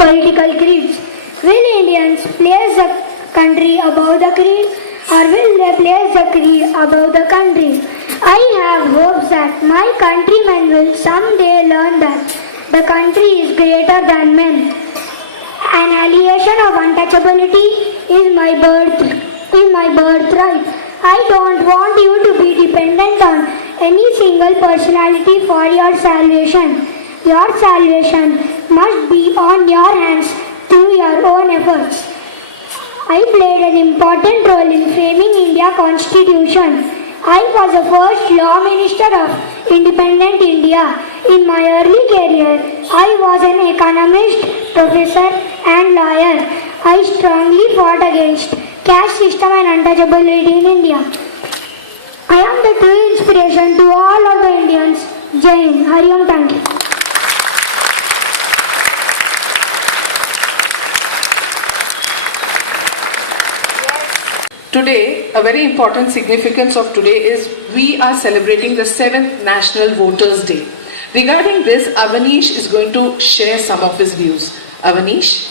political creeds. Will Indians place the country above the creed, or will they place the creed above the country? I have hopes that my countrymen will someday learn that the country is greater than men. Annihilation of untouchability is my birthright. I don't want you to be dependent on any single personality for your salvation. Your salvation must be on your hands through your own efforts. I played an important role in framing India Constitution. I was the first law minister of independent India. In my early career, I was an economist, professor and lawyer. I strongly fought against caste system and untouchability in India. I am the true inspiration to all of the Indians. Jai Hind. Hari Om. Thank you. Today, a very important significance of today is we are celebrating the 7th National Voters' Day. Regarding this, Avanish is going to share some of his views. Avanish?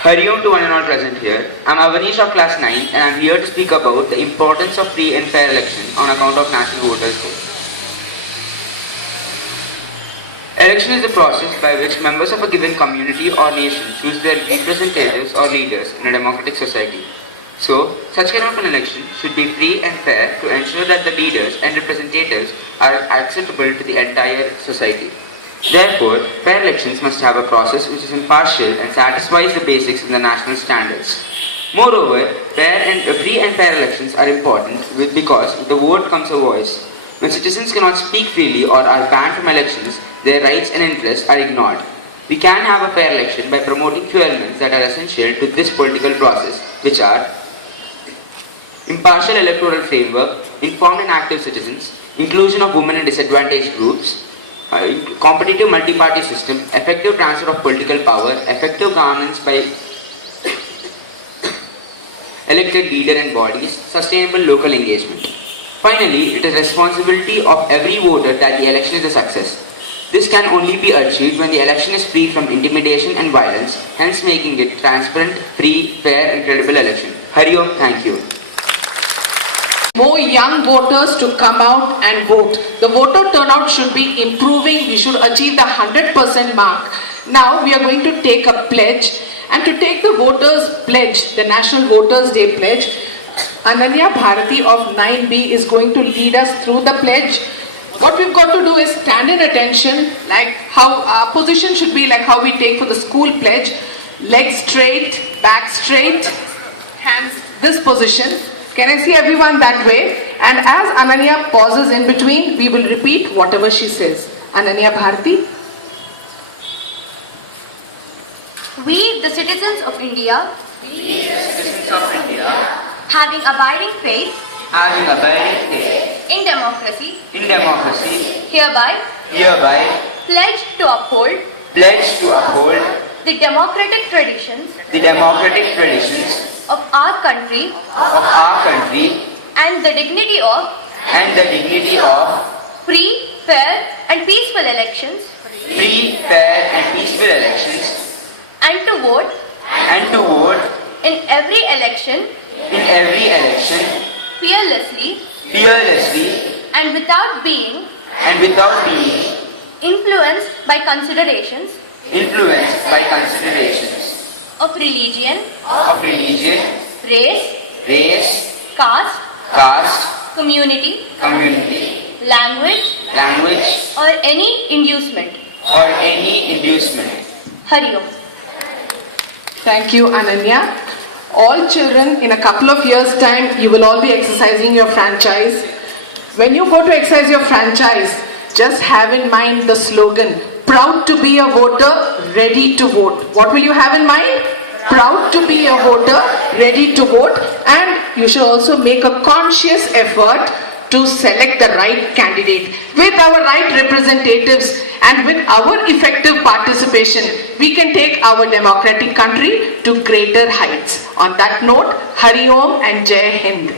Hari Om to one and all present here. I am Avanish of class 9 and I am here to speak about the importance of free and fair election on account of National Voters' Day. Election is the process by which members of a given community or nation choose their representatives or leaders in a democratic society. So, such kind of an election should be free and fair to ensure that the leaders and representatives are acceptable to the entire society. Therefore, fair elections must have a process which is impartial and satisfies the basics in the national standards. Moreover, free and fair elections are important because with the vote comes a voice. When citizens cannot speak freely or are banned from elections, their rights and interests are ignored. We can have a fair election by promoting few elements that are essential to this political process, which are impartial electoral framework, informed and active citizens, inclusion of women and disadvantaged groups, competitive multi-party system, effective transfer of political power, effective governance by elected leader and bodies, sustainable local engagement. Finally, it is responsibility of every voter that the election is a success. This can only be achieved when the election is free from intimidation and violence, hence making it transparent, free, fair and credible election. Hari Om, thank you. More young voters to come out and vote. The voter turnout should be improving. We should achieve the 100% mark. Now we are going to take a pledge, and to take the voters' pledge, the National Voters' Day pledge, Ananya Bharati of 9B is going to lead us through the pledge. What we've got to do is stand in attention, like how our position should be, like how we take for the school pledge. Legs straight, back straight, hands this position. Can I see everyone that way? And as Ananya pauses in between, we will repeat whatever she says. Ananya Bharati. We, the citizens of India, having abiding faith in democracy, hereby pledge to uphold the democratic traditions of our country and the dignity of free, fair and peaceful elections, and to vote in every election fearlessly and without being influenced by considerations of religion, race, caste, community, language or any inducement. Hari Om. Thank you, Ananya. All children, in a couple of years' time, you will all be exercising your franchise. When you go to exercise your franchise, just have in mind the slogan, proud to be a voter, ready to vote. What will you have in mind? Proud to be a voter, ready to vote. And you should also make a conscious effort to select the right candidate. With our right representatives and with our effective participation, we can take our democratic country to greater heights. On that note, Hari Om and Jai Hind.